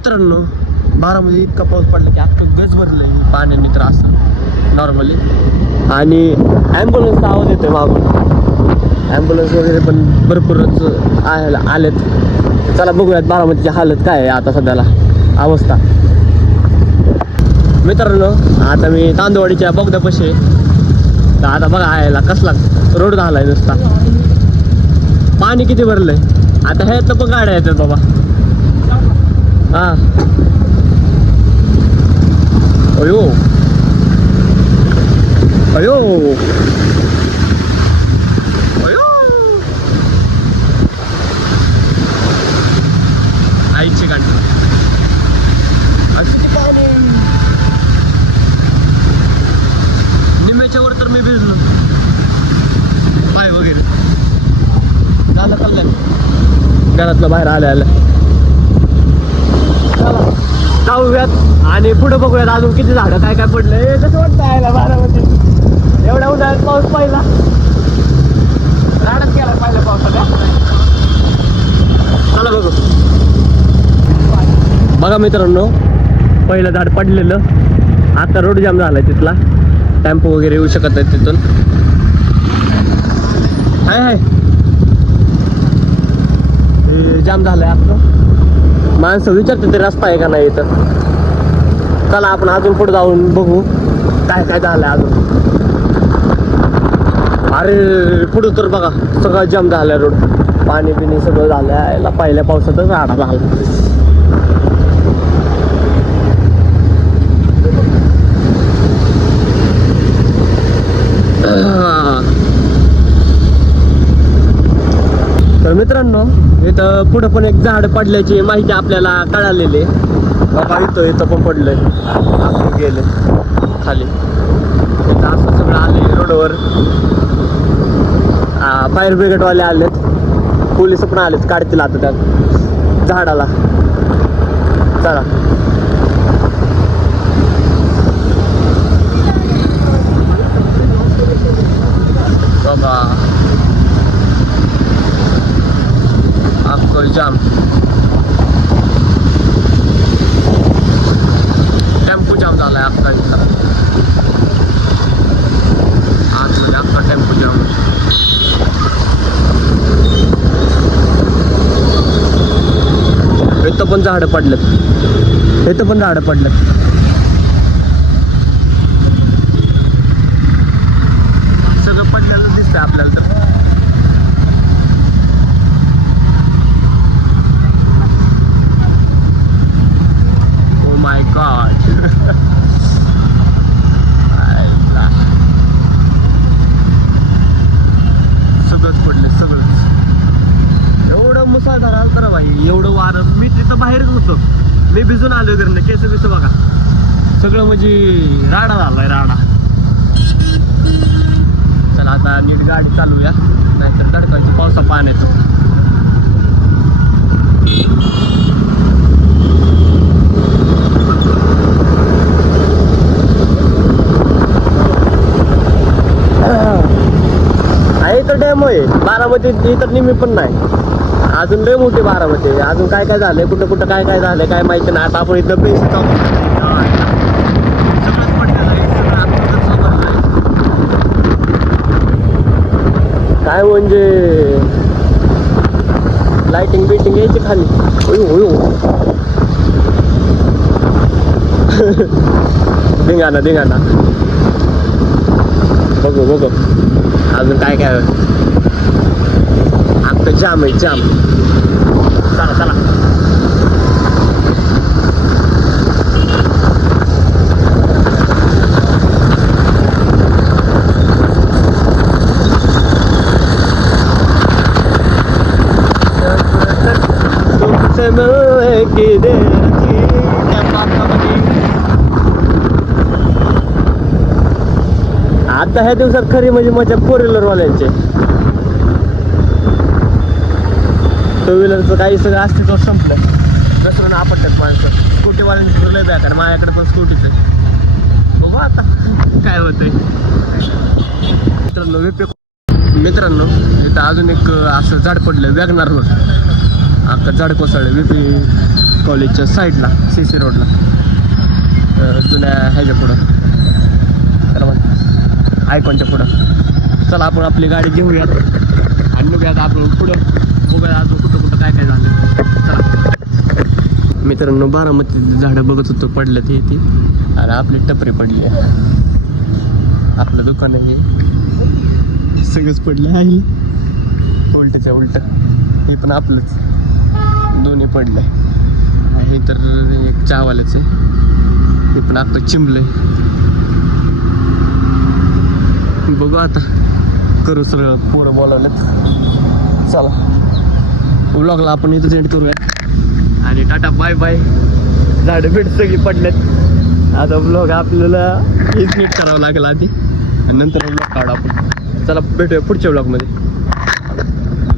मित्रांनो, बारामध्ये इतका पाऊस पडला की अख्खं गज भरलंय पाण्याने तर असं नॉर्मली. आणि ॲम्ब्युलन्सचा आवाज येतोय मागून. ॲम्ब्युलन्स वगैरे पण भरपूरच आलेत. चला बघूयात बारामतीची हालत काय आहे आता सध्याला अवस्था. मित्रांनो, आता मी तांदवाडीच्या बोगद्यापाशी आहे. तर आता बघा यायला कसला रोड झालाय नुसता. पाणी किती भरलंय आता. ह्यातलं पण गाड्या येतात बाबा. हा अयो अयो अयो आईची गाडी. किती पाणी निम्म्याच्या वर तर मी भिजलो. पाय वगैरे झालं चाललंय घरातलं बाहेर आल्या जाऊयात आणि पुढे बघूयात अजून किती झाडं काय काय पडलंय. कसं वाटतं यायला बारामती. एवढ्या उन्हाळ्यात पाऊस पाहिला. राडाच गेला पहिल्या पावसाचा. चला बघू. बघा मित्रांनो, पहिलं झाड पडलेलं. आता रोड जाम झालाय तिथला. टेम्पो वगैरे येऊ शकत नाही तिथून. हाय जाम झालंय आपलं. माणसं विचारते ते रस्ता आहे का नाही इथं. चला आपण अजून पुढे जाऊन बघू काय काय झालंय अजून. अरे पुढं तर बघा सगळं जाम झालंय रोड. पाणी बिणी सगळं झालंय. पहिल्या पावसातच राडा झाला. तर मित्रांनो, इथं पुढं पण एक झाड पडल्याची माहिती आपल्याला कळालेली. बाबा इथं पण पडलंय. असं गेले खाली. इथं असं सगळं आले रोडवर. फायर ब्रिगेडवाले आलेत. पोलिस पण आलेत. काढतील आता त्या झाडाला. चला बाबा आपको जाम. टेम्पो जाम झालाय आपका इथला. आतमध्ये आपका टेम्पो जाम. इथं पण झाडं पडलेत. इथं पण झाडं पडलेत. सगळं पडलेलं दिसतंय आपल्याला तर. माय गॉड. सगळंच पडले सगळंच. एवढं मुसळधार आलं तर भाई. एवढं वारं. मी तिथं बाहेरच होतो. मी भिजून आलो घरनं. केस बिस बघा सगळं म्हणजे राडा झालाय राडा. चला आता नीट गाडी चालूया नाहीतर धडकायची पावसा पाण्याचं. डॅम आहे बारामती. इतर निमी पण नाही अजून. लय मोठी बारामती. अजून काय काय झालंय कुठं कुठं काय काय झालंय काय माहिती नाही. आता आपण इथं बेस सगळंच पडलेलं आहे. काय म्हणजे लाइटिंग बिटिंग यायची खाली. धिंगाणा बघू अजून काय काय. आता जाम आहे जाम. चला तुमसे मिलने की देर थी. आता ह्या दिवसात खरी म्हणजे मजा फोर व्हीलरवाल्यांचे. टू व्हीलरचं काही सगळं अस्तित्व संपलं. घसरून आपटतात माणसं. स्कूटीवाल्यांची लय बेकार. माझ्याकडे पण स्कूटीच आहे. बघू आता काय होतंय. मित्रांनो इथं अजून एक असं झाड पडलं वॅगनारवर. अख्खं झाड कोसळलं. कॉलेजच्या साईडला CC रोडला जुन्या ह्याच्या पुढं त्याला म्हणतात आयकॉनच्या पुढं. चला आपण आपली गाडी घेऊयात आणि निघूयात आपण पुढं बघूया अजून कुठं काय काय झालं. चला मित्रांनो, बारामती झाडं बघत होतो पडलं ती आणि आपली टपरी पडली आहे. आपलं दुकान आहे सगळंच पडलं आहे उलटच्या उलट. हे पण आपलंच दोन्ही पडलंय. हे तर एक चहावाल्याच आहे, हे पण आपलं चिंबलंय. बघू आता करू सरळ पुरं बोलावलेत. चला व्लॉगला आपण इथं एंड करूयात आणि टाटा बाय बाय. झाडं भेट सगळी पडल्यात. आता व्लॉग आपल्याला हेच नीट करावं लागेल आधी, नंतर व्लॉग काढू आपण. चला भेटूया पुढच्या व्लॉगमध्ये.